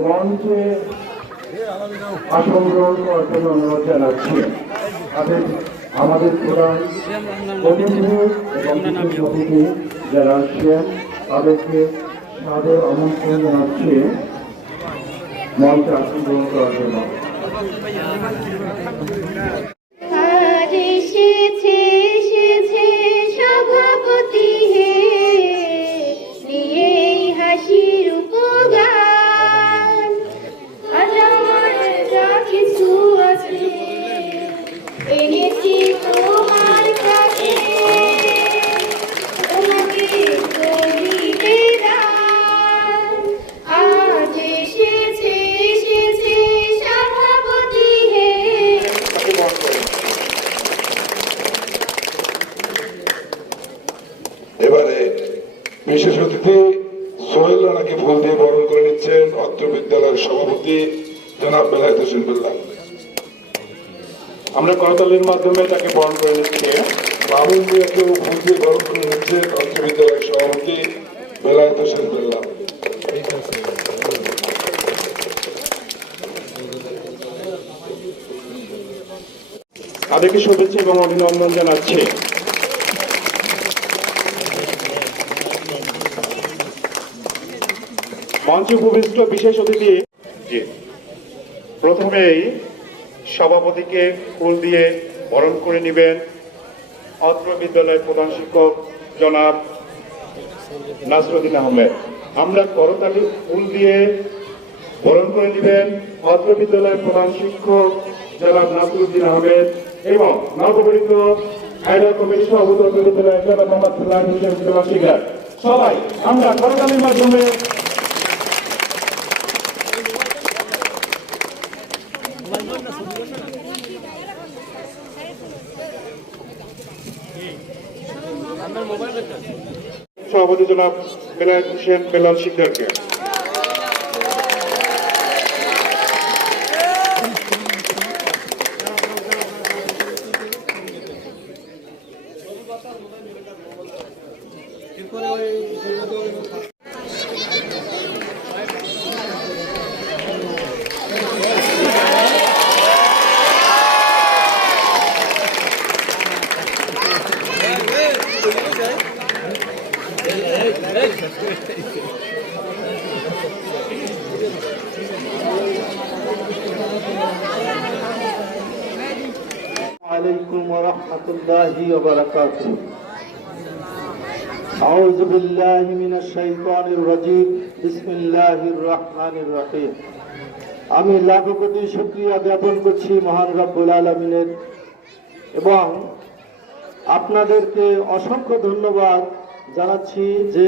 মঞ্চে আসন গ্রহণ করার জন্য অনুরোধ জানাচ্ছি আমাদের প্রধান যারা আসছেন তাদেরকে তাদের আমন্ত্রণ জানাচ্ছি মঞ্চে আসন গ্রহণ করার জন্য। বিশেষ অতিথি সোহেল রানাকে ফুল দিয়ে বরণ করে নিচ্ছেন অত্র বিদ্যালয়ের সভাপতি জনাব বেলায়েত হোসেন বিল্লাহ আমরা করতালির মাধ্যমে তাকে বরণ করে নিচ্ছি। মামুন মিয়াকেও ফুল দিয়ে বরণ করে নিচ্ছেন অত্র বিদ্যালয়ের সভাপতি বেলায়েত হোসেন বিল্লাহ তাদেরকে শুভেচ্ছা এবং অভিনন্দন জানাচ্ছি। মঞ্চে উপবিষ্ট বিশেষ অতিথি। প্রথমেই সভাপতিকে ফুল দিয়ে বরণ করে নেবেন অত্র বিদ্যালয়ের প্রধান শিক্ষক জনাব নাসরুদ্দিন আহমেদ। আমরা করতালি ফুল দিয়ে বরণ করে নেবেন অত্র বিদ্যালয়ের প্রধান শিক্ষক জনাব নাসরুদ্দিন আহমেদ এবং নবগঠিত হায়দার কমিটি সভাপতি বিদ্যালয়ের মোহাম্মদ সবাই, আমরা করতালির মাধ্যমে সভাপতি জনাব বেলায়েত হোসেন বেলাল শিকদারকে। عليكم ورحمة الله وبركاته أعوذ بالله من الشيطان الرجيم بسم الله الرحمن الرحيم আমি লাখো কোটি শুক্রিয়া জ্ঞাপন করছি মহান রব্বুল আলমিনের এবং আপনাদেরকে অসংখ্য ধন্যবাদ জানাচ্ছি যে